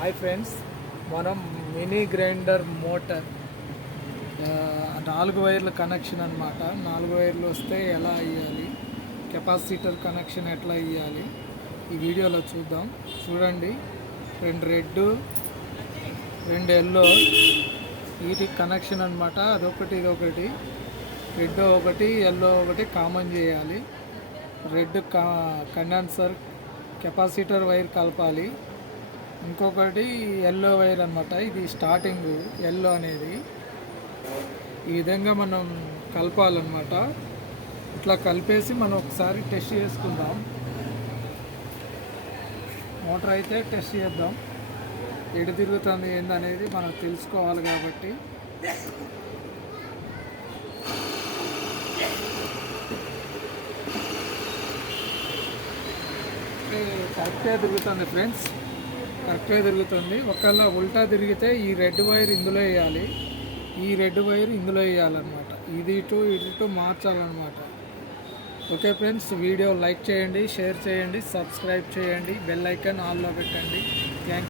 Hi friends, మనం mini grinder motor 4 వైర్ల connection అనమాట. 4 వైర్లు వస్తే ఎలా ఇవ్వాలి, కెపాసిటర్ కనెక్షన్ ఎట్లా ఇవ్వాలి ఈ వీడియోలో చూద్దాం. చూడండి, 2 రెడ్ 2 ఎల్లో వీటికి కనెక్షన్ అనమాట. అదొకటి ఇదొకటి, రెడ్ ఒకటి ఎల్లో ఒకటి కామన్ చేయాలి. రెడ్ కండెన్సర్ కెపాసిటర్ వైర్ కలపాలి. ఇంకొకటి ఎల్లో వైర్ అనమాట. ఇది స్టార్టింగ్ ఎల్లో అనేది ఈ విధంగా మనం కలపాలన్నమాట. ఇట్లా కలిపేసి మనం ఒకసారి టెస్ట్ చేసుకుందాం. మోటార్ అయితే టెస్ట్ చేద్దాం, ఎటు తిరుగుతుంది ఏందనేది మనం తెలుసుకోవాలి కాబట్టి. కరెక్ట్గా తిరుగుతుంది ఫ్రెండ్స్, కరెక్ట్గా తిరుగుతుంది. ఒకవేళ ఉల్టా తిరిగితే ఈ రెడ్ వైర్ ఇందులో వేయాలి, ఈ రెడ్ వైర్ ఇందులో వేయాలన్నమాట. ఇది ఇటు మార్చాలన్నమాట. ఓకే ఫ్రెండ్స్, వీడియో లైక్ చేయండి, షేర్ చేయండి, సబ్స్క్రైబ్ చేయండి, బెల్ ఐకాన్ ఆల్లో పెట్టండి.